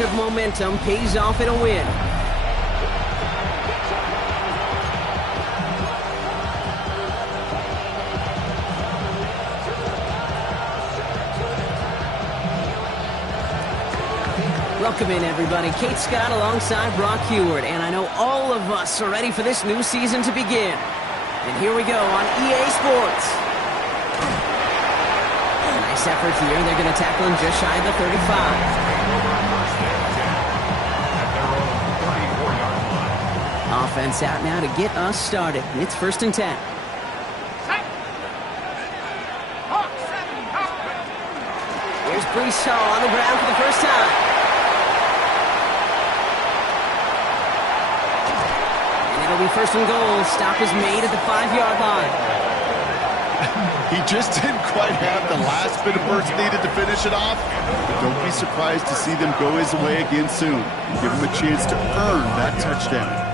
surge of momentum pays off in a win. Welcome in, everybody. Kate Scott alongside Brock Heward, and I know all of us are ready for this new season to begin. And here we go on EA Sports. Nice effort here. They're going to tackle him just shy of the 35. Offense out now to get us started. It's 1st and 10. Here's Brees Hall on the ground for the first time. It'll be 1st and goal. Stop is made at the 5-yard line. He just didn't quite have the last bit of burst needed to finish it off. But don't be surprised to see them go his way again soon. Give him a chance to earn that touchdown.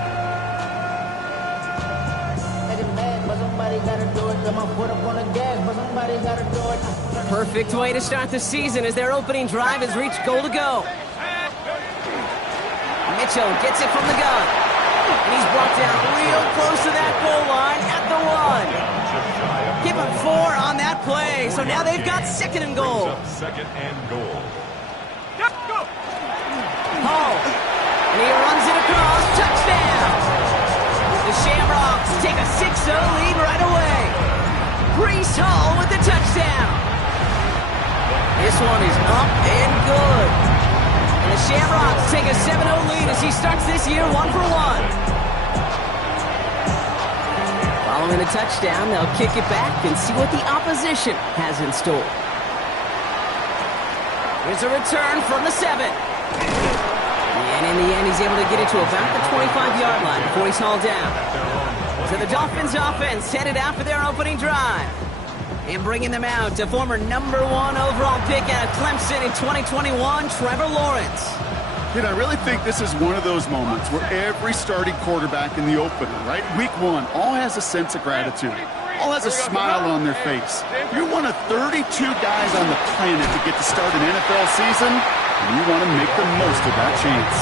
Perfect way to start the season as their opening drive has reached goal to go. Mitchell gets it from the gun. And he's brought down real close to that goal line at the 1. Give him 4 on that play. So now they've got 2nd and goal. Hall. And he runs it across. Touchdown. The Shamrocks take a 6-0 lead right away. Brees Hall with the touchdown. This one is up and good. And the Shamrocks take a 7-0 lead as he starts this year 1 for 1. Following a touchdown, they'll kick it back and see what the opposition has in store. Here's a return from the 7. And in the end, he's able to get it to about the 25-yard line before he's hauled down. So the Dolphins offense headed out for their opening drive. And bringing them out to former #1 overall pick out of Clemson in 2021, Trevor Lawrence. And I really think this is one of those moments where every starting quarterback in the opener, right? Week 1, all has a sense of gratitude. All has a smile on their face. You're one of 32 guys on the planet to get to start an NFL season, and you want to make the most of that chance.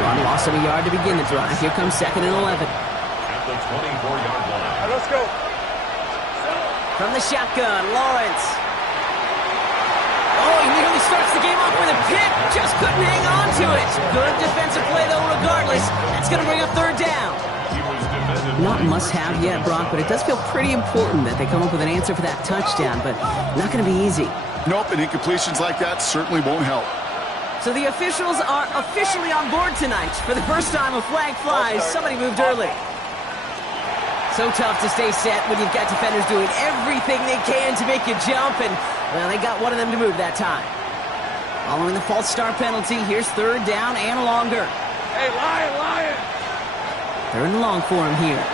Ron lost him a yard to begin the drive. Here comes 2nd and 11. At the 24-yard line. Let's go. From the shotgun, Lawrence. Oh, he nearly starts the game off with a pick. Just couldn't hang on to it. Good defensive play, though, regardless. That's going to bring up 3rd down. Not must-have yet, Brock, but it does feel pretty important that they come up with an answer for that touchdown, but not going to be easy. Nope, and incompletions like that certainly won't help. So the officials are officially on board tonight. For the first time, a flag flies. Somebody moved early. So tough to stay set when you've got defenders doing everything they can to make you jump, and, well, they got one of them to move that time. Following the false start penalty, here's 3rd down and longer. Hey, Lion! 3rd and long for him here.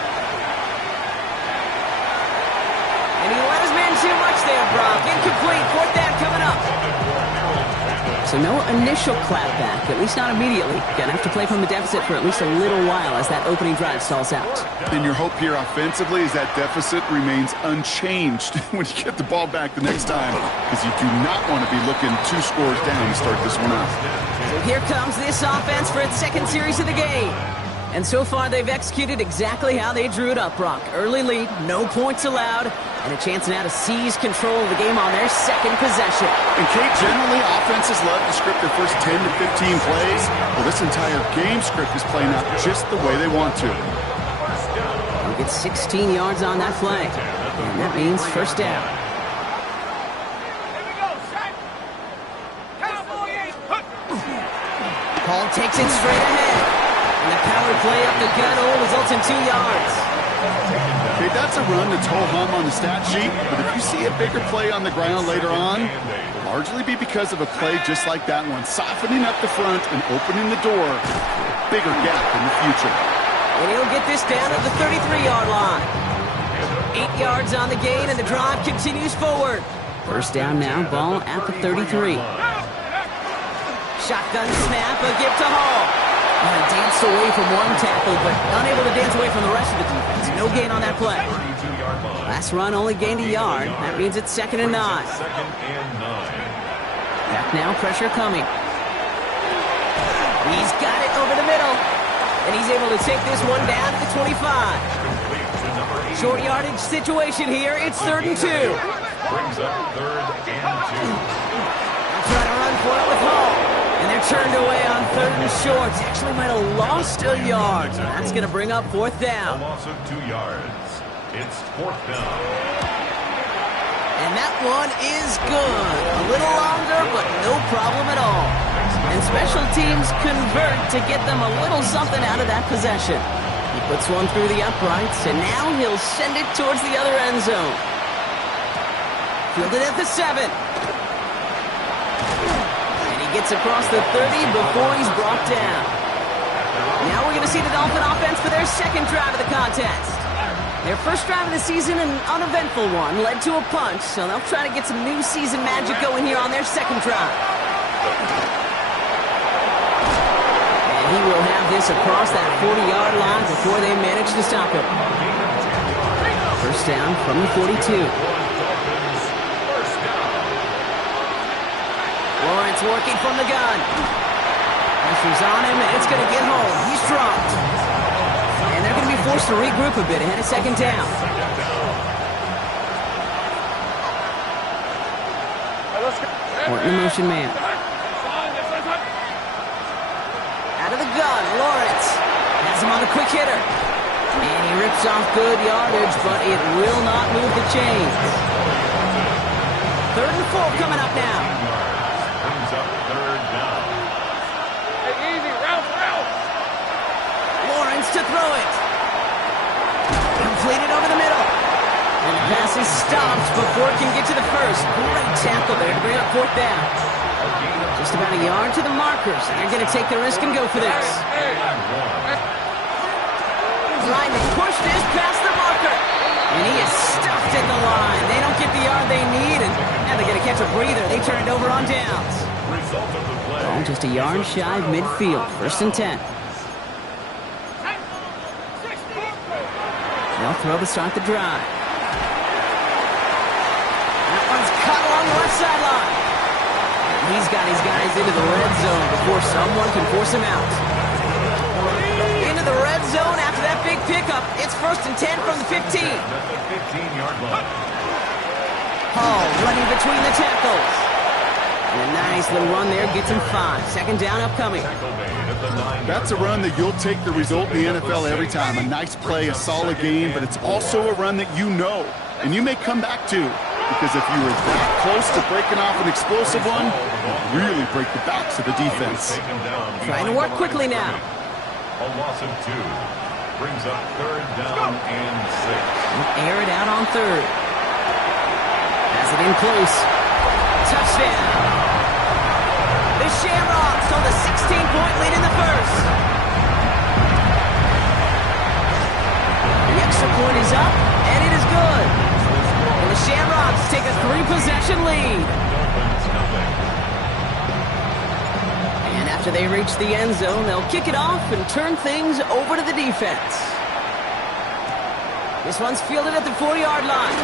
And he let his man too much there, Brock. Incomplete. 4th down coming up. So no initial clapback, at least not immediately. Gonna have to play from the deficit for at least a little while as that opening drive stalls out. And your hope here offensively is that deficit remains unchanged when you get the ball back the next time, because you do not want to be looking 2 scores down to start this one out. So here comes this offense for its 2nd series of the game. And so far, they've executed exactly how they drew it up, Brock. Early lead, no points allowed, and a chance now to seize control of the game on their 2nd possession. And Kate, generally, offenses love to script their first 10 to 15 plays. Well, this entire game script is playing out just the way they want to. They'll get 16 yards on that play, and that means 1st down. Paul takes it straight ahead. And the power play up the gut results in 2 yards. Okay, that's a run that's ho-hum on the stat sheet, but if you see a bigger play on the ground later on, it'll largely be because of a play just like that one, softening up the front and opening the door for a bigger gap in the future. And he'll get this down at the 33-yard line. 8 yards on the gain, and the drive continues forward. 1st down now, ball at the 33. Shotgun snap, a give to Hall. He danced away from one tackle, but unable to dance away from the rest of the defense. No gain on that play. Last run only gained a yard. That means it's 2nd and 9. Second and 9. Back now, pressure coming. He's got it over the middle. And he's able to take this one down to the 25. Short yardage situation here. It's 3rd and 2. Brings up 3rd and 2. Trying to run for it with Hall. And they're turned away on 3rd and short. Actually might have lost a yard. So that's going to bring up 4th A down. loss of 2 yards. It's 4th down. And that one is good. A little longer, but no problem at all. And special teams convert to get them a little something out of that possession. He puts one through the uprights, and now he'll send it towards the other end zone. Fielded at the 7. And he gets across the 30 before he's brought down. Now we're going to see the Dolphin offense for their 2nd drive of the contest. Their first drive of the season, an uneventful one, led to a punch, so they'll try to get some new season magic going here on their 2nd drive. And he will have this across that 40-yard line before they manage to stop him. First down from the 42. Lawrence working from the gun. Pressure's on him, and it's going to get home. He's dropped. And they're going to be forced to regroup a bit ahead of 2nd down. Horton in motion man. Out of the gun, Lawrence has him on a quick hitter. And he rips off good yardage, but it will not move the chains. 3rd and 4 coming up now. Brings up 3rd down. Hey, easy, Ralph. Lawrence to throw it. Completed over the middle. And the pass is stopped before it can get to the first. Great tackle there to bring up 4th down. Just about a yard to the markers. And they're going to take the risk and go for this. Trying to push this past the marker. And he is stuffed at the line. They don't get the yard they need. And now they're going to catch a breather. They turn it over on downs. Result of the play. Ball just a yard shy of midfield. 1st and 10. They'll throw to start the drive. That one's cut along the left sideline. He's got his guys into the red zone before someone can force him out. Into the red zone after that big pickup. It's 1st and 10 from the 15. That's the 15-yard line. Hall running between the tackles. And a nice little run there gets him 5. 2nd down upcoming. Tackle made at the 9-yard That's a run that you'll take the result in the NFL every time. A nice play, a solid game, but it's also a run that you know and you may come back to. Because if you were that close to breaking off an explosive one, you really break the backs of the defense. Trying to work quickly now. A loss of 2. Brings up 3rd down and 6. Air it out on 3rd. Has it in close. Touchdown. The Shamrocks hold a 16-point lead in the first. The extra point is up, and it is good. And the Shamrocks take a 3-possession lead. And after they reach the end zone, they'll kick it off and turn things over to the defense. This one's fielded at the 40-yard line.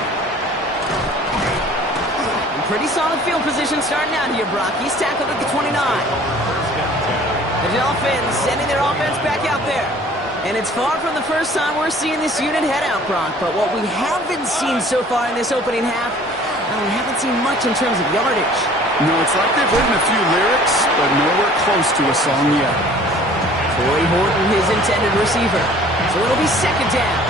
Pretty solid field position starting out here, Brock. He's tackled at the 29. The Dolphins sending their offense back out there. And it's far from the first time we're seeing this unit head out, Brock. But what we haven't seen so far in this opening half, we haven't seen much in terms of yardage. No, it's like they've written a few lyrics, but nowhere close to a song yet. Troy Horton, his intended receiver. So it'll be 2nd down.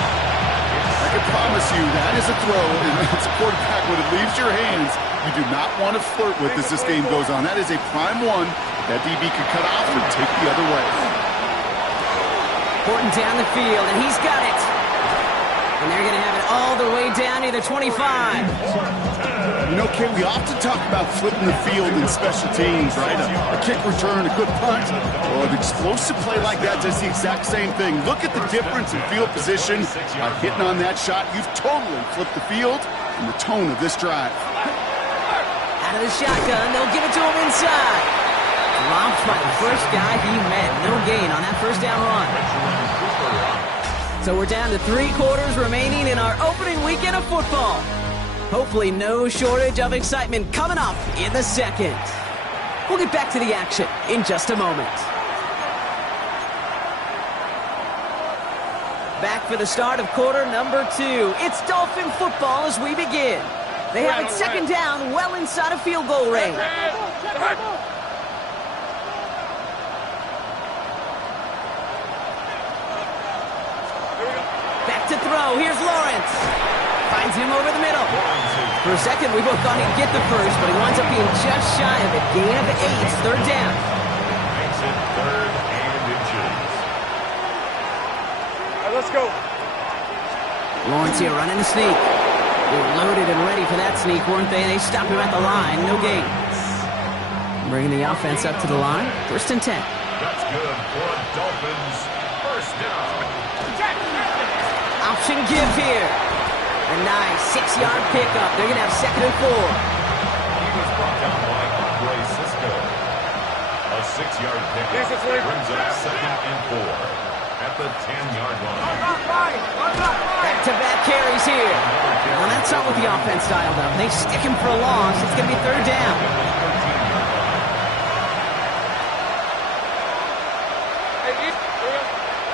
I can promise you that is a throw, and it's a quarterback when it leaves your hands. You do not want to flirt with as this game goes on. That is a prime one that DB could cut off and take the other way. Horton down the field, and he's got it. And they're going to have it all the way down near the 25. You know, Kay, we often talk about flipping the field in special teams, right? A kick return, a good punt, or an explosive play like that does the exact same thing. Look at the difference in field position. By hitting on that shot, you've totally flipped the field and the tone of this drive. Out of the shotgun, they'll give it to him inside. Dropped by the first guy he met. No gain on that first down run. So we're down to 3 quarters remaining in our opening weekend of football. Hopefully no shortage of excitement coming up in the second. We'll get back to the action in just a moment. Back for the start of quarter number 2. It's Dolphin football as we begin. They have it second down, well inside of field goal range. Back to throw. Here's Lawrence. Finds him over the middle. For a second, we both thought he'd get the first, but he winds up being just shy of it. Gain of 8, third down. Makes it 3rd and inches. All right, let's go. Lawrence here running the sneak. They were loaded and ready for that sneak, weren't they? They stopped him at the line. No gains. Bringing the offense up to the line. 1st and 10. That's good for Dolphins. 1st down. Option give here. A nice 6-yard pickup. They're going to have 2nd and 4. He was brought down by Andre Cisco. A 6-yard pickup brings up 2nd and 4 at the 10-yard line. Back-to-back carries here. Well, that's not what the offense dialed up. They stick him for a loss. It's going to be 3rd down.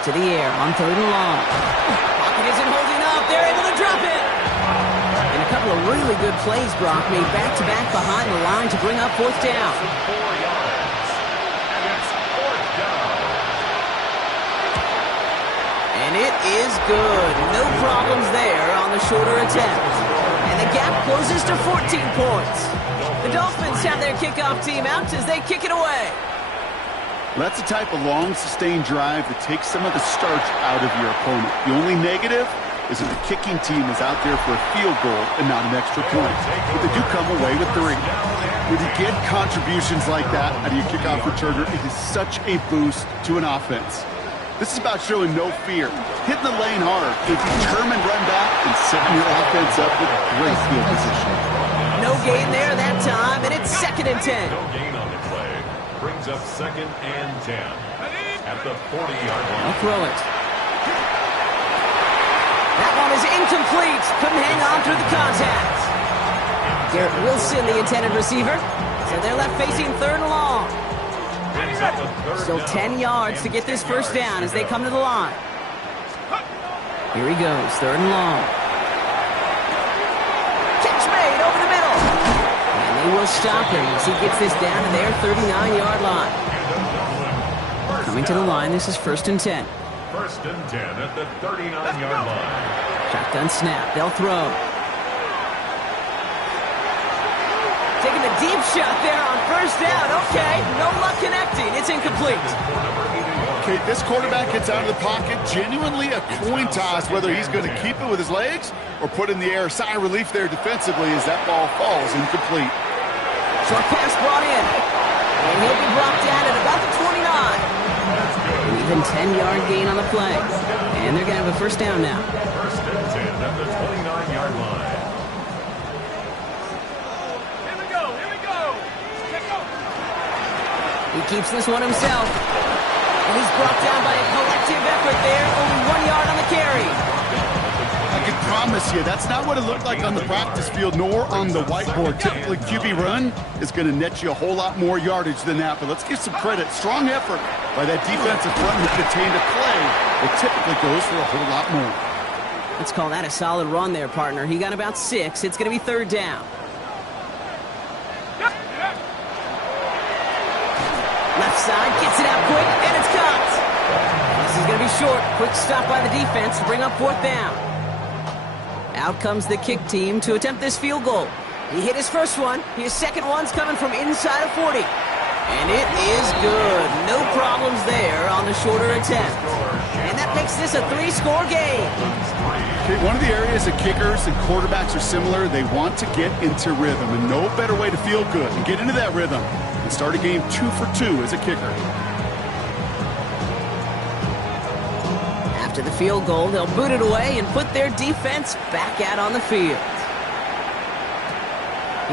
To the air on 3rd and long. Pocket isn't holding up. They're able to drop it. And a couple of really good plays, Brock, made back-to-back behind the line to bring up 4th down. 4 yards. And it's 4th down. And it is good. No problems there on the shorter attempt. And the gap closes to 14 points. The Dolphins have their kickoff team out as they kick it away. That's the type of long, sustained drive that takes some of the starch out of your opponent. The only negative is that the kicking team is out there for a field goal and not an extra point. But they do come away with 3. When you get contributions like that out of your kickoff returner, it is such a boost to an offense. This is about showing no fear, hitting the lane hard, a determined run back, and setting your offense up with great field position. No gain there that time, and it's 2nd and 10. No gain on the play. Brings up 2nd and 10 at the 40-yard line. I'll throw it. That one is incomplete. Couldn't hang on through the contact. Garrett Wilson, the intended receiver. So they're left facing 3rd and long. Still 10 yards to get this 1st down as they come to the line. Here he goes, 3rd and long. Catch made over the middle. And they will stop him as he gets this down to their 39-yard line. Coming to the line, this is 1st and 10. 1st and 10 at the 39-yard line. Shotgun snap, they'll throw. Taking the deep shot there on 1st down. Okay, no luck connecting. It's incomplete. Okay, this quarterback gets out of the pocket. Genuinely a coin toss whether he's going to keep it with his legs or put in the air. Sigh of relief there defensively as that ball falls incomplete. Short pass brought in. And he'll be brought down at about the 29. An even 10-yard gain on the play. And they're going to have a 1st down now. 1st and 10 at the 29-yard line. He keeps this one himself. And he's brought down by a collective effort there. Only 1 yard on the carry. I can promise you, that's not what it looked like on the practice field nor on the whiteboard. Typically, QB run is going to net you a whole lot more yardage than that. But let's give some credit. Strong effort by that defensive front who contained a play that typically goes for a whole lot more. Let's call that a solid run there, partner. He got about 6. It's going to be 3rd down. Left side, gets it out quick, and it's caught. This is going to be short. Quick stop by the defense to bring up 4th down. Out comes the kick team to attempt this field goal. He hit his first one. His second one's coming from inside of 40. And it is good. No problems there on the shorter attempt. And that makes this a 3-score game. Okay, one of the areas that kickers and quarterbacks are similar, they want to get into rhythm. And no better way to feel good and get into that rhythm and start a game 2 for 2 as a kicker. After the field goal, they'll boot it away and put their defense back out on the field.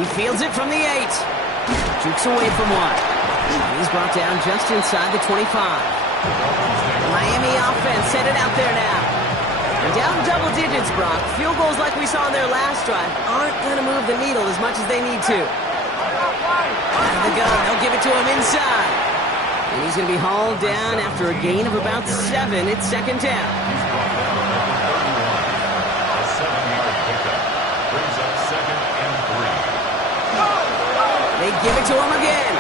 He fields it from the 8. Jukes away from one. He's brought down just inside the 25. The Miami offense headed out there now. They're down double digits, Brock. Field goals like we saw in their last drive aren't going to move the needle as much as they need to. Out of the gun, they'll give it to him inside. And he's going to be hauled down after a gain of about 7. It's second down. He's brought down at the 31. A 7-yard pickup. Brings up 2nd and 3. They give it to him again.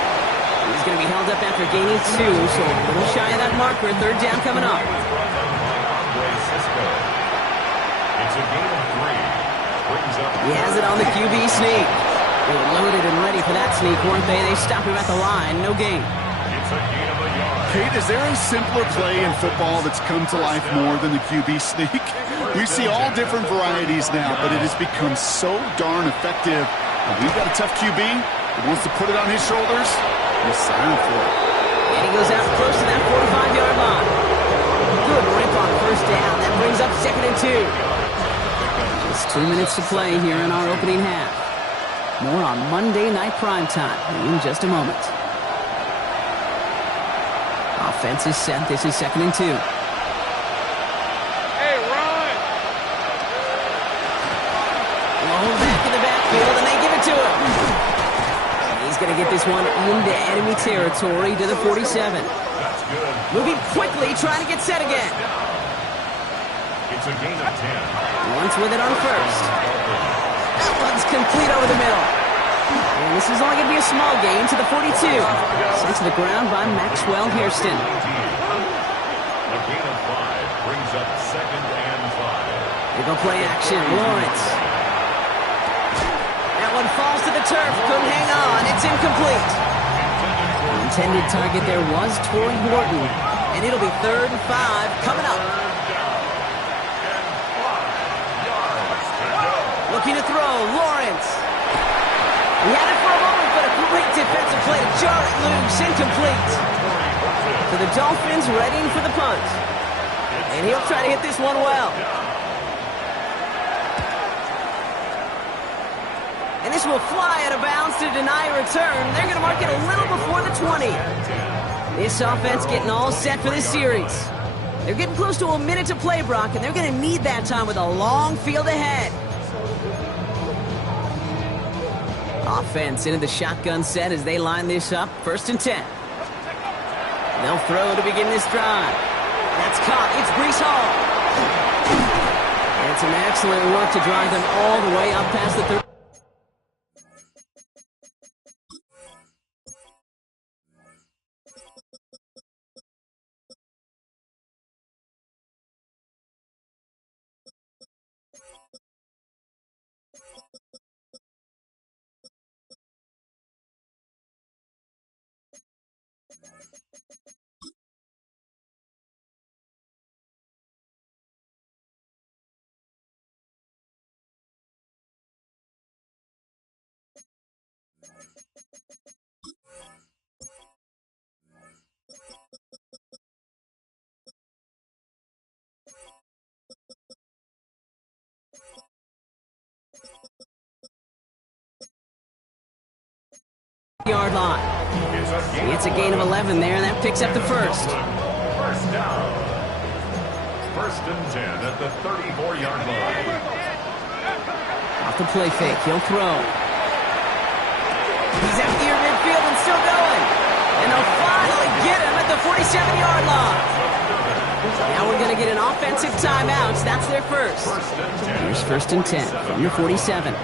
He's going to be held up after gaining 2, so a little shy of that marker. Third down coming up. It's a gain of 3. Brings up. He has it on the QB sneak. They were loaded and ready for that sneak, weren't they? They stop him at the line. No gain. It's a gain of a yard. Kate, is there a simpler play in football that's come to life more than the QB sneak? We see all different varieties now, but it has become so darn effective. And we've got a tough QB who wants to put it on his shoulders. He's signing for it. And he goes out close to that 45-yard line. Good rip on first down. That brings up 2nd and 2. Just 2 minutes to play here in our opening half. More on Monday Night Primetime in just a moment. Offense is set. This is 2nd and 2. Hey, run! Low back in the backfield, and they give it to him. He's going to get this one into enemy territory to the 47. That's good. Moving quickly, trying to get set again. It's a gain of 10. Once with it on first. That one's complete over the middle. And this is only going to be a small gain to the 42. Sent to the ground by Maxwell Hairston. A gain of 5 brings up 2nd and 5. They go play action. Lawrence. That one falls to the turf. Couldn't hang on. It's incomplete. The intended target there was Torrey Horton. And it'll be 3rd and 5 coming up. Looking to throw. Lawrence. He had it for a moment, but a great defensive play to jar it loose. Incomplete. So the Dolphins readying for the punt. And he'll try to hit this one well. And this will fly out of bounds to deny a return. They're going to mark it a little before the 20. This offense getting all set for this series. They're getting close to a minute to play, Brock, and they're going to need that time with a long field ahead. Offense into the shotgun set as they line this up. 1st and 10. They'll throw to begin this drive. That's caught. It's Breece Hall. And some excellent work to drive them all the way up past the 30. Yard line. It's a gain of 11 there. That picks up the first. First down. 1st and 10 at the 34-yard line. Off the play fake. He'll throw. He's out near midfield and still going. And they'll finally get him at the 47-yard line. Now we're going to get an offensive timeout. That's their first. Here's 1st and 10 from the 47.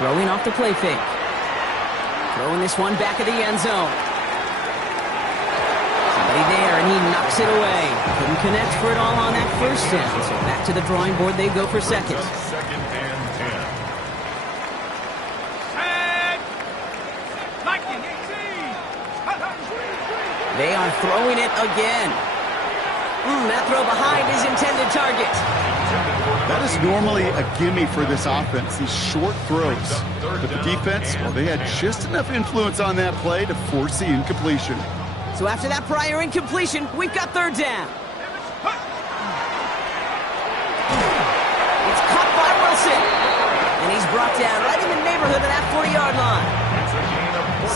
Throwing off the play fake. Throwing this one back of the end zone. Somebody there, and he knocks it away. Couldn't connect for it all on that first down. So back to the drawing board they go for 2nd. 2nd and 10. They are throwing it again. That throw behind his intended target. That is normally a gimme for this offense, these short throws. But the defense, well, they had just enough influence on that play to force the incompletion. So after that prior incompletion, we've got 3rd down. It's caught by Wilson. And he's brought down right in the neighborhood of that 40-yard line.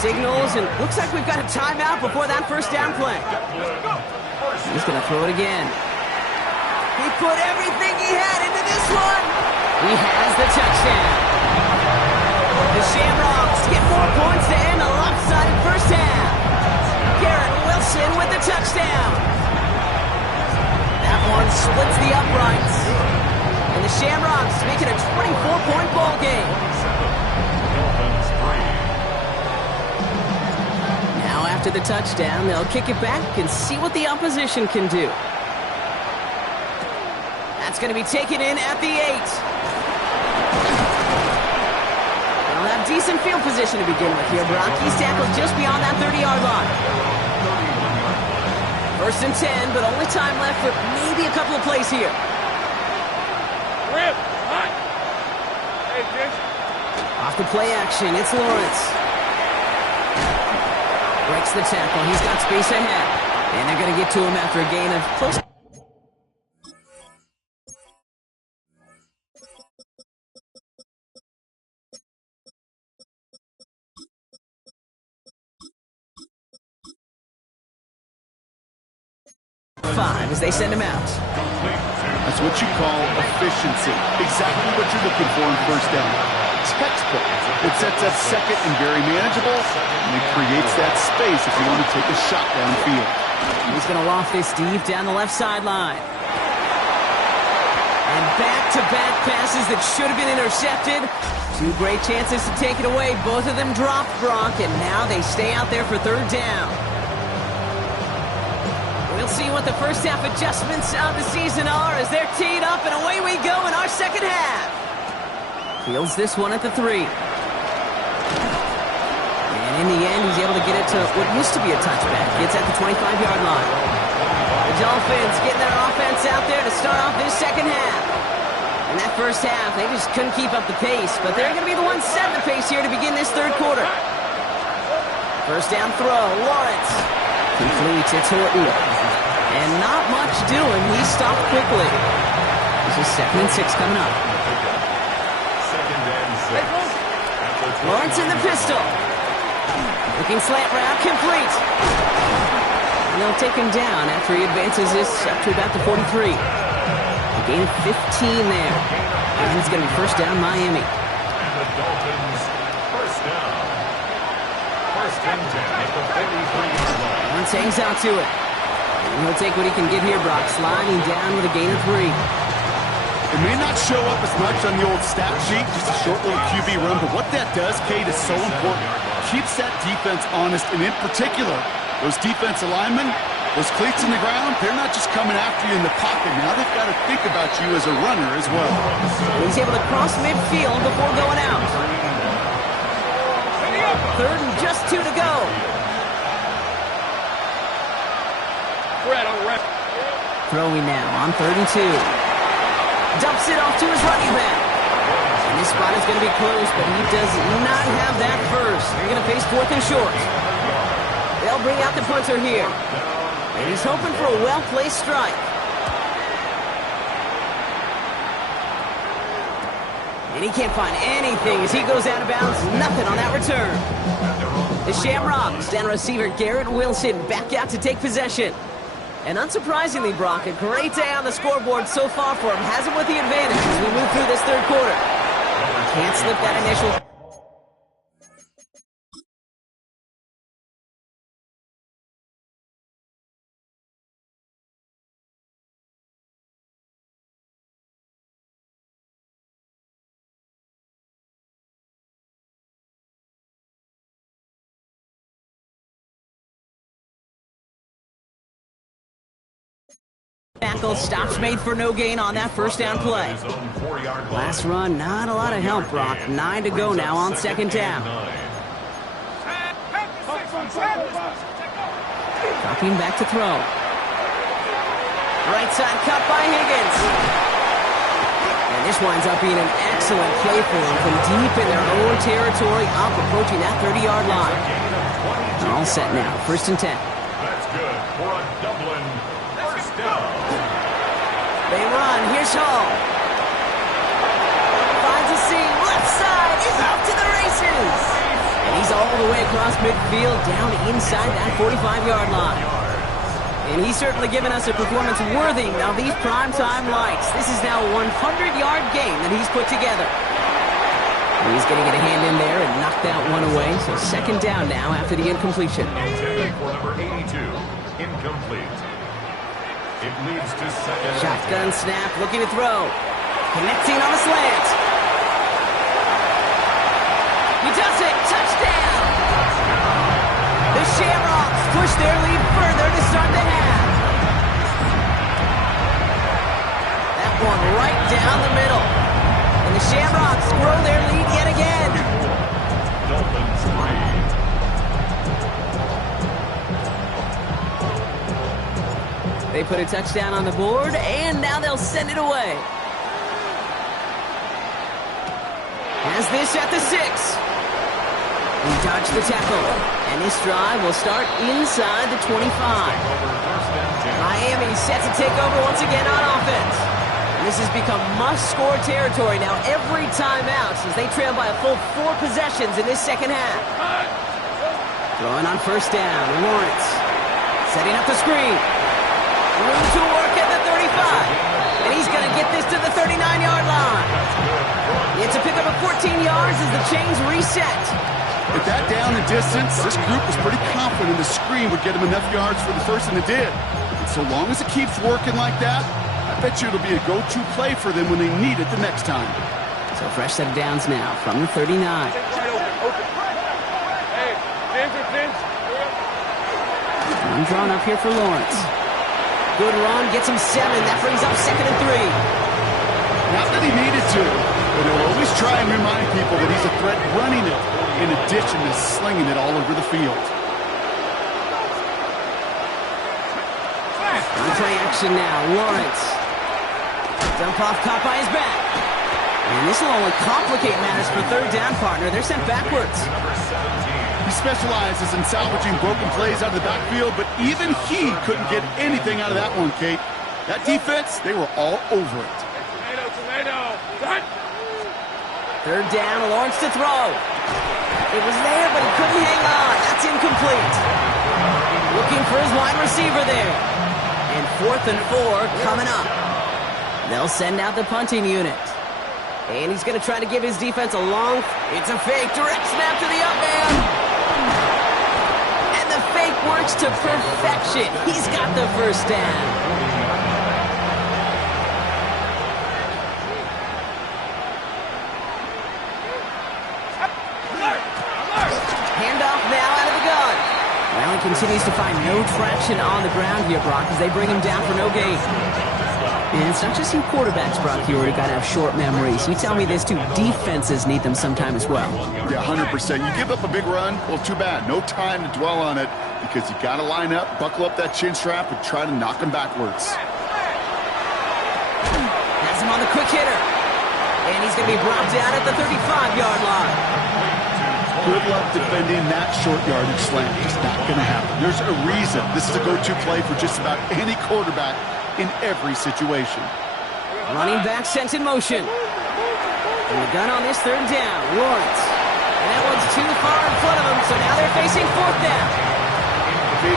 Signals, and looks like we've got a timeout before that first down play. He's going to throw it again. He put everything he had into this one. He has the touchdown. The Shamrocks get 4 points to end a lopsided first half. Garrett Wilson with the touchdown. That one splits the uprights. And the Shamrocks make it a 24-point ball game. Now after the touchdown, they'll kick it back and see what the opposition can do. That's going to be taken in at the 8. They'll have decent field position to begin with here. Brock, he's tackled just beyond that 30-yard line. 1st and 10, but only time left for maybe a couple of plays here. Rip, hot. Hey, Jim. Off the play action, it's Lawrence. Breaks the tackle, he's got space ahead. And they're going to get to him after a gain of close. As they send him out. That's what you call efficiency. Exactly what you're looking for in first down. Textbook. It sets up second and very manageable, and it creates that space if you want to take a shot downfield. He's going to loft this deep down the left sideline. And back-to-back passes that should have been intercepted. 2 great chances to take it away. Both of them dropped, Brock, and now they stay out there for 3rd down. We'll see what the first half adjustments of the season are as they're teed up, and away we go in our second half. Fields this one at the 3. And in the end, he's able to get it to what used to be a touchback. Gets at the 25-yard line. The Dolphins getting their offense out there to start off this second half. In that first half, they just couldn't keep up the pace, but they're going to be the ones setting the pace here to begin this 3rd quarter. First down throw, Lawrence. Complete, it's Horton. And not much doing. He's stopped quickly. This is 2nd and 6 coming up. 2nd and 6. Lawrence in the pistol. Looking slant route, complete. And they'll take him down after he advances this up to about the 43. A gain of 15 there. And it's going to be first down, Miami. And the Dolphins, first down. 1st and 10 at the 43-yard line. Lawrence hangs out to it. And he'll take what he can get here, Brock. Sliding down with a gain of 3. It may not show up as much on the old stat sheet, just a short little QB run, but what that does, Kate, is so important. Keeps that defense honest, and in particular, those defensive linemen, those cleats in the ground, they're not just coming after you in the pocket. Now they've got to think about you as a runner as well. He's able to cross midfield before going out. 3rd and just 2 to go. Throwing now on 3rd and 2. Dumps it off to his running back. And this spot is going to be close, but he does not have that first. They're going to face 4th and short. They'll bring out the punter here. And he's hoping for a well-placed strike. And he can't find anything as he goes out of bounds. Nothing on that return. The Shamrocks down receiver Garrett Wilson back out to take possession. And unsurprisingly, Brock, a great day on the scoreboard so far for him. Has him with the advantage as we move through this 3rd quarter. Can't slip that initial. Tackle stops made for no gain on that first down play. Last run, not a lot of help, Brock. 9 to go now on 2nd down. Dropping back to throw. Right side cut by Higgins. And this winds up being an excellent play for them from deep in their own territory, up approaching that 30-yard line. All set now, 1st and 10. That's good for a Dublin first down. They run. Here's Hall. Finds a seam. Left side. He's off to the races. And he's all the way across midfield, down inside that 45-yard line. And he's certainly given us a performance worthy of these primetime lights. This is now a 100-yard game that he's put together. And he's going to get a hand in there and knock that one away. So second down now after the incompletion. Intended for number 82, incomplete. It leads to second. Shotgun snap, looking to throw. Connecting on the slant. He does it. Touchdown. The Shamrocks push their lead further to start the half. That one right down the middle. And the Shamrocks grow their lead yet again. Dolphins 3. They put a touchdown on the board, and now they'll send it away. Has this at the 6. He dodged the tackle, and this drive will start inside the 25. Miami set to take over once again on offense. And this has become must-score territory now every time out since they trail by a full 4 possessions in this second half. Throwing on first down, Lawrence. Setting up the screen. Room to work at the 35. And he's going to get this to the 39-yard line. It's a pickup of 14 yards as the chains reset. With that down and distance, this group was pretty confident the screen would get him enough yards for the first, and it did. And so long as it keeps working like that, I bet you it'll be a go-to play for them when they need it the next time. So fresh set of downs now from the 39. One drawn up here for Lawrence. Good run, gets him 7. That brings up second and 3. Not that he needed to, but he'll always try and remind people that he's a threat running it, in addition to slinging it all over the field. On play action now, Lawrence. Dump off, caught by his back. And this will only complicate matters for third down, partner. They're sent backwards. He specializes in salvaging broken plays out of the backfield, but even he couldn't get anything out of that one, Kate. That defense, they were all over it. Third down, Lawrence to throw. It was there, but he couldn't hang on. That's incomplete. Looking for his wide receiver there. And 4th and 4 coming up. They'll send out the punting unit. And he's going to try to give his defense a long... It's a fake. Direct snap to the up man. And the fake works to perfection. He's got the first down. He continues to find no traction on the ground here, Brock, as they bring him down for no gain. And it's not just you quarterbacks, Brock, you already got to have short memories. You tell me this too, defenses need them sometime as well. Yeah, 100%. You give up a big run, well, too bad. No time to dwell on it because you got to line up, buckle up that chin strap, and try to knock him backwards. Has him on the quick hitter. And he's going to be brought down at the 35-yard line. Good luck defending that short yardage slant. It's not going to happen. There's a reason this is a go-to play for just about any quarterback in every situation. Running back sent in motion. And the gun on this third down, Lawrence. And that one's too far in front of him, so now they're facing 4th down.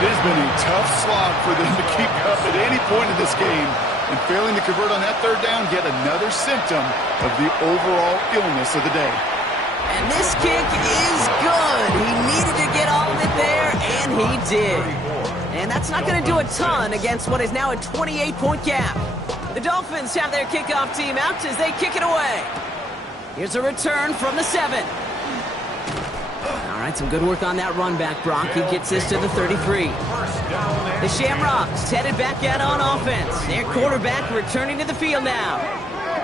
It has been a tough slog for them to keep up at any point in this game. And failing to convert on that third down, yet another symptom of the overall illness of the day. And this kick is good. He needed to get all of it there, and he did. And that's not going to do a ton against what is now a 28-point gap. The Dolphins have their kickoff team out as they kick it away. Here's a return from the 7. All right, some good work on that run back, Brock. He gets this to the 33. The Shamrocks headed back out on offense. Their quarterback returning to the field now.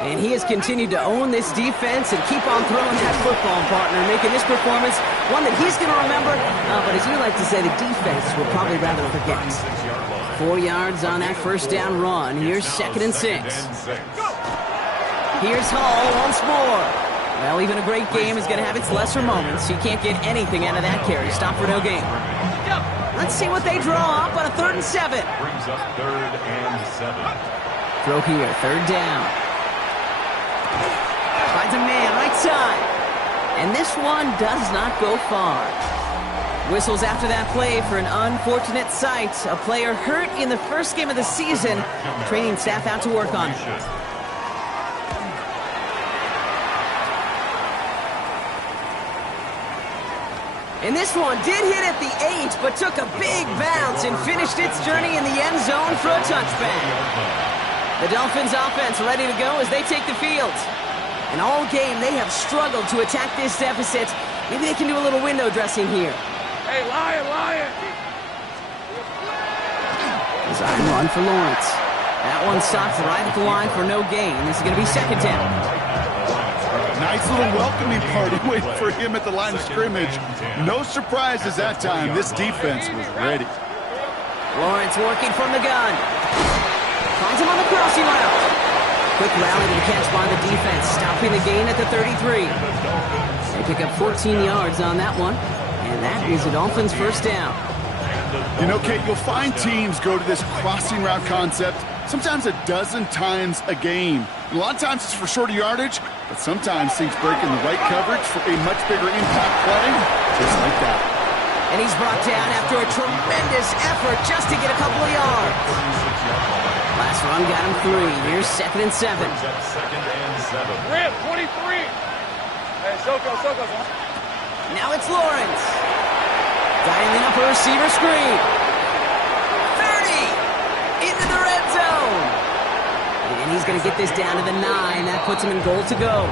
And he has continued to own this defense and keep on throwing that football, partner, making this performance one that he's going to remember. But as you like to say, the defense will probably rather forget. 4 yards on that first down run. Here's 2nd and 6. Here's Hall once more. Well, even a great game is going to have its lesser moments. You can't get anything out of that carry. Stop for no gain. Let's see what they draw up on a 3rd and 7. Brings up 3rd and 7. Throw here, 3rd down. Finds a man, right side. And this one does not go far. Whistles after that play for an unfortunate sight. A player hurt in the first game of the season. Training staff out to work on it. And this one did hit at the 8, but took a big bounce and finished its journey in the end zone for a touchback. The Dolphins offense ready to go as they take the field. And all game, they have struggled to attack this deficit. Maybe they can do a little window dressing here. Hey, Lion! Design run for Lawrence. That one stops right at the line for no gain. This is going to be second down. Nice little welcoming party waiting for him at the line of scrimmage. No surprises that time. This defense was ready. Lawrence working from the gun. Finds him on the crossing route. Quick rally to the catch by the defense, stopping the gain at the 33. They pick up 14 yards on that one, and that is the Dolphins' first down. You know, Kate, you'll find teams go to this crossing route concept sometimes a dozen times a game. And a lot of times it's for shorter yardage, but sometimes things break in the right coverage for a much bigger impact play, just like that. And he's brought down after a tremendous effort just to get a couple of yards. Last run got him 3. Here's 2nd and 7. Rip, 23. Hey, Soko. Now it's Lawrence. Dialing up a receiver screen. 30. Into the red zone. And he's going to get this down to the 9. That puts him in goal to go.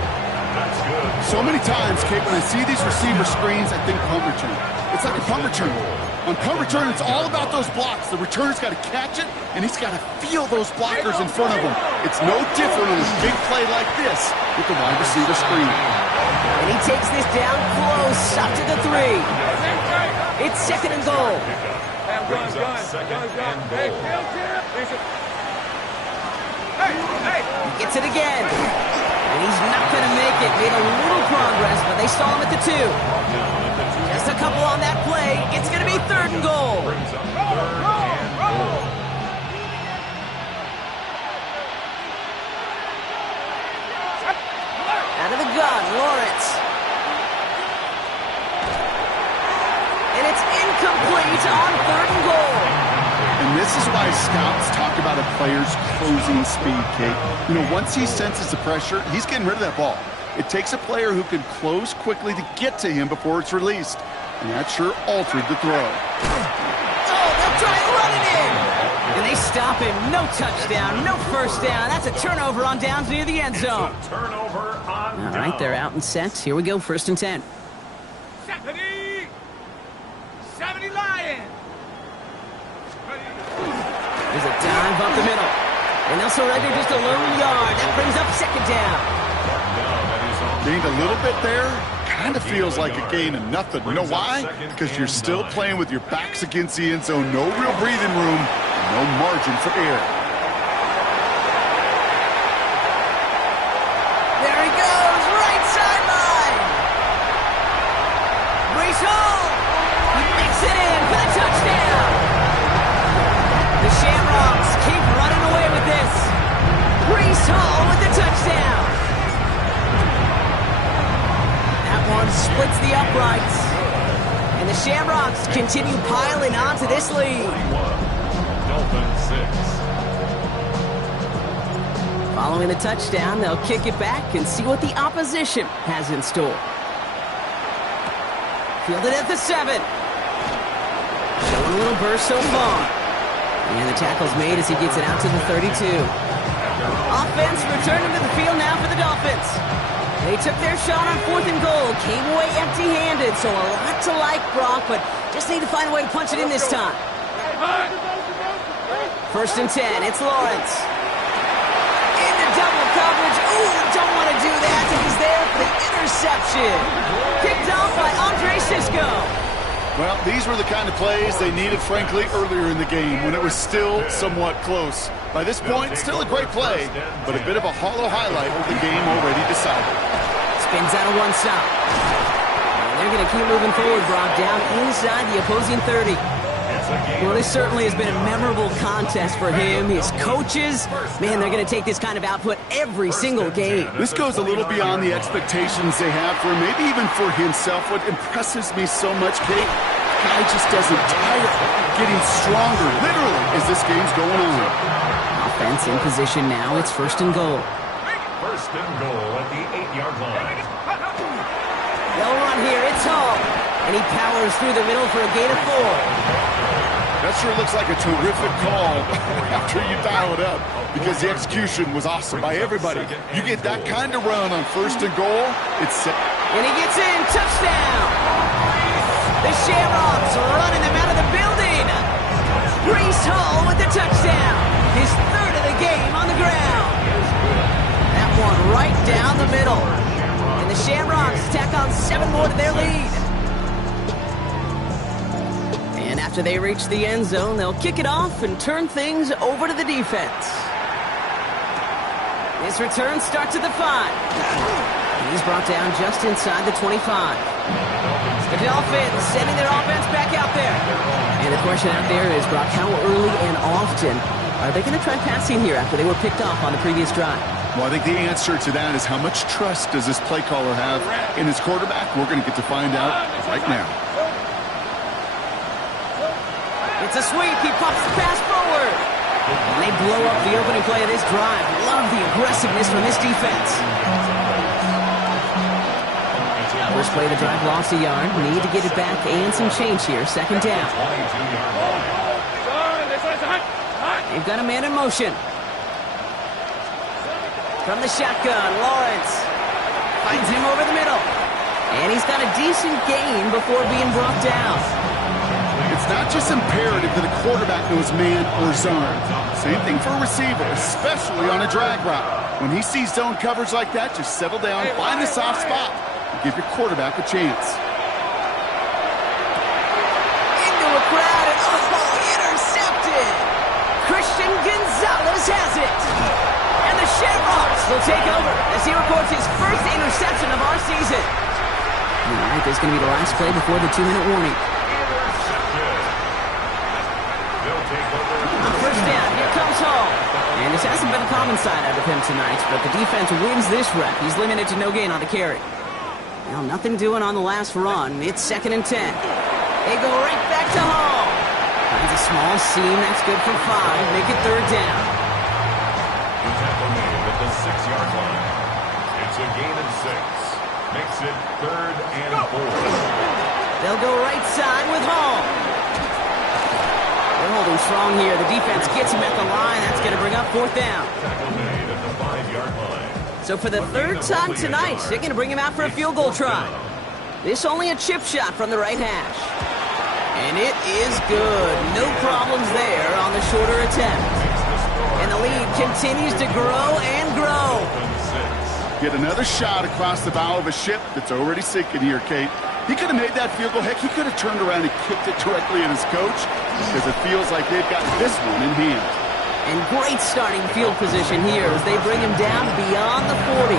So many times, Kate, when I see these receiver screens, I think punt return. It's like a punt return. On punt return, it's all about those blocks. The returner's got to catch it, and he's got to feel those blockers in front of him. It's no different on a big play like this with the wide receiver screen. And he takes this down close, up to the 3. It's 2nd and goal. He gets it again. And he's not going to make it. Made a little progress, but they stall him at the 2. Just a couple on that play. It's going to be 3rd and goal. Out of the gun, Lawrence. And it's incomplete on 3rd and goal. And this is why scouts talk about a player's closing speed, Kate. You know, once he senses the pressure, he's getting rid of that ball. It takes a player who can close quickly to get to him before it's released. And that sure altered the throw. Oh, they'll try to run it in. And they stop him. No touchdown, no first down. That's a turnover on downs near the end zone. Turnover on All right, they're out and set. Here we go, 1st and 10. 70 Lions. There's a dive up the middle. And they'll surrender just a lone yard. That brings up 2nd down. Gained a little bit there. Kind of feels like a gain of nothing. You know why? Because you're still playing with your backs against the end zone. No real breathing room. No margin for error. There he goes, right sideline. Brees Hall. He makes it in for the touchdown. The Shamrocks keep running away with this. Brees Hall with the touchdown. That one splits the uprights. And the Shamrocks continue piling onto this lead. Dolphins 6. Following the touchdown, they'll kick it back and see what the opposition has in store. Fielded at the 7. Showing a little burst so far. And the tackle's made as he gets it out to the 32. Offense returning to the field now for the Dolphins. They took their shot on 4th and goal, came away empty-handed, so a lot to like, Brock, but just need to find a way to punch it in this time. 1st and 10, it's Lawrence. Into double coverage. Ooh, don't want to do that, and he's there for the interception. Picked off by Andre Sisco. Well, these were the kind of plays they needed, frankly, earlier in the game when it was still somewhat close. By this point, still a great play, but a bit of a hollow highlight with the game already decided. Spins out of one stop. And they're going to keep moving forward, Brock, down inside the opposing 30. Well, this certainly has been a memorable contest for him. His coaches, man, they're going to take this kind of output every single game. This goes a little beyond the expectations they have for him, maybe even for himself. What impresses me so much, Kate, guy just doesn't tire. Getting stronger, literally, as this game's going on. Offense in position now. It's 1st and goal. 1st and goal at the 8-yard line. They'll run here. It's Hall. And he powers through the middle for a gain of 4. That sure looks like a terrific call after you dial it up, because the execution was awesome by everybody. You get that kind of run on 1st and goal, it's set. And he gets in. Touchdown. The Shamrocks running them out of the building. Brees Hall with the touchdown. His 3rd of the game on the ground. That one right down the middle. And the Shamrocks tack on 7 more to their lead. And after they reach the end zone, they'll kick it off and turn things over to the defense. This return starts at the 5. He's brought down just inside the 25. The Dolphins sending their offense back out there. And the question out there is, Brock, how early and often are they going to try passing here after they were picked off on the previous drive? Well, I think the answer to that is how much trust does this play caller have in his quarterback? We're going to get to find out right now. It's a sweep. He pops the pass forward. And they blow up the opening play of this drive. Love the aggressiveness from this defense. First play of the drive, lost a yard. Need to get it back and some change here. 2nd down. They've got a man in motion. From the shotgun, Lawrence finds him over the middle. And he's got a decent gain before being brought down. It's not just imperative that a quarterback knows man or zone. Same thing for a receiver, especially on a drag route. When he sees zone coverage like that, just settle down, find the soft spot, and give your quarterback a chance. Into a crowd, and intercepted! Christian Gonzalez has it! And the Shamrocks will take over as he records his 1st interception of our season. All right, this is going to be the last play before the 2-minute warning. On 1st down, here comes Hall. And this hasn't been a common side out of him tonight, but the defense wins this rep. He's limited to no gain on the carry. Well, nothing doing on the last run. It's 2nd and 10. They go right back to Hall. Finds a small seam. That's good for 5. Make it 3rd down. The tackle made at the 6-yard line. It's a gain of 6. Makes it 3rd and 4. They'll go right side with Hall. They're holding strong here. The defense gets him at the line. That's going to bring up 4th down. Tackle made at the 5-yard line. So for the 3rd time tonight, they're going to bring him out for a field goal try. This only a chip shot from the right hash. And it is good. No problems there on the shorter attempt. And the lead continues to grow and grow. Get another shot across the bow of a ship that's already sinking here, Kate. He could have made that field goal. Heck, he could have turned around and kicked it directly at his coach, because it feels like they've got this one in hand. And great starting field position here as they bring him down beyond the 40.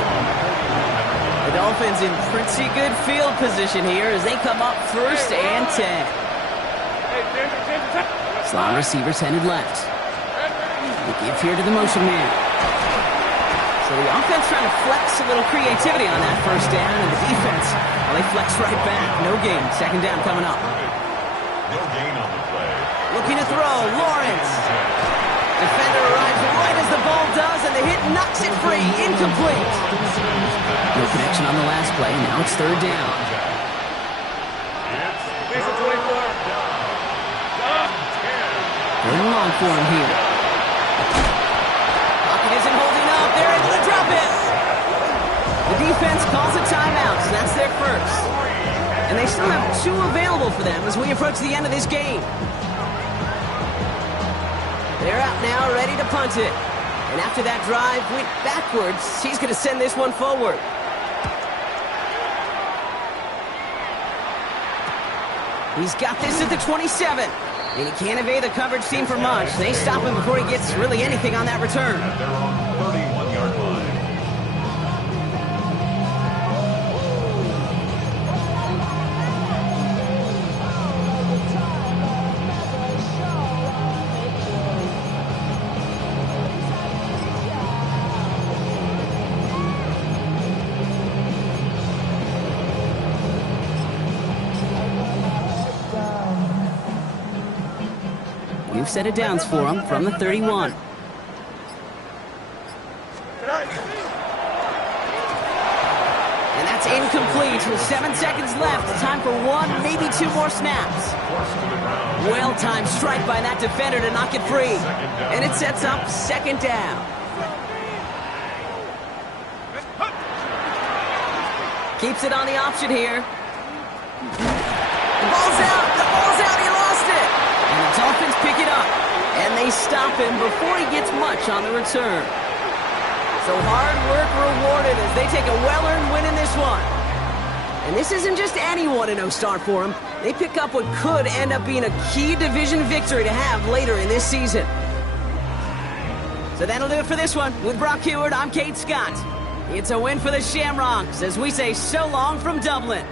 The Dolphins in pretty good field position here as they come up 1st and 10. Slot receivers headed left. They give here to the motion man. So the offense trying to flex a little creativity on that 1st down, and the defense, well, they flex right back. No gain. 2nd down coming up. No gain on the play. Looking to throw. Lawrence. Defender arrives right as the ball does, and the hit knocks it free. Incomplete. No connection on the last play. Now it's 3rd down. Third and long for him here. Pocket isn't holding up. They're able to drop it. The defense calls a timeout, so that's their 1st. And they still have 2 available for them as we approach the end of this game. They're out now, ready to punt it. And after that drive went backwards, he's going to send this one forward. He's got this at the 27. And he can't evade the coverage team for much. They stop him before he gets really anything on that return. They're on the 31-yard line. New set of downs for him from the 31. And that's incomplete with 7 seconds left. Time for 1, maybe 2 more snaps. Well-timed strike by that defender to knock it free. And it sets up second down. Keeps it on the option here. The ball's out. The ball's out. He lost it. And the Dolphins pick it up. And they stop him before he gets much on the return. So hard work rewarded as they take a well-earned win in this one. And this isn't just any 1-0 start for them. They pick up what could end up being a key division victory to have later in this season. So that'll do it for this one. With Brock Heward, I'm Kate Scott. It's a win for the Shamrocks as we say so long from Dublin.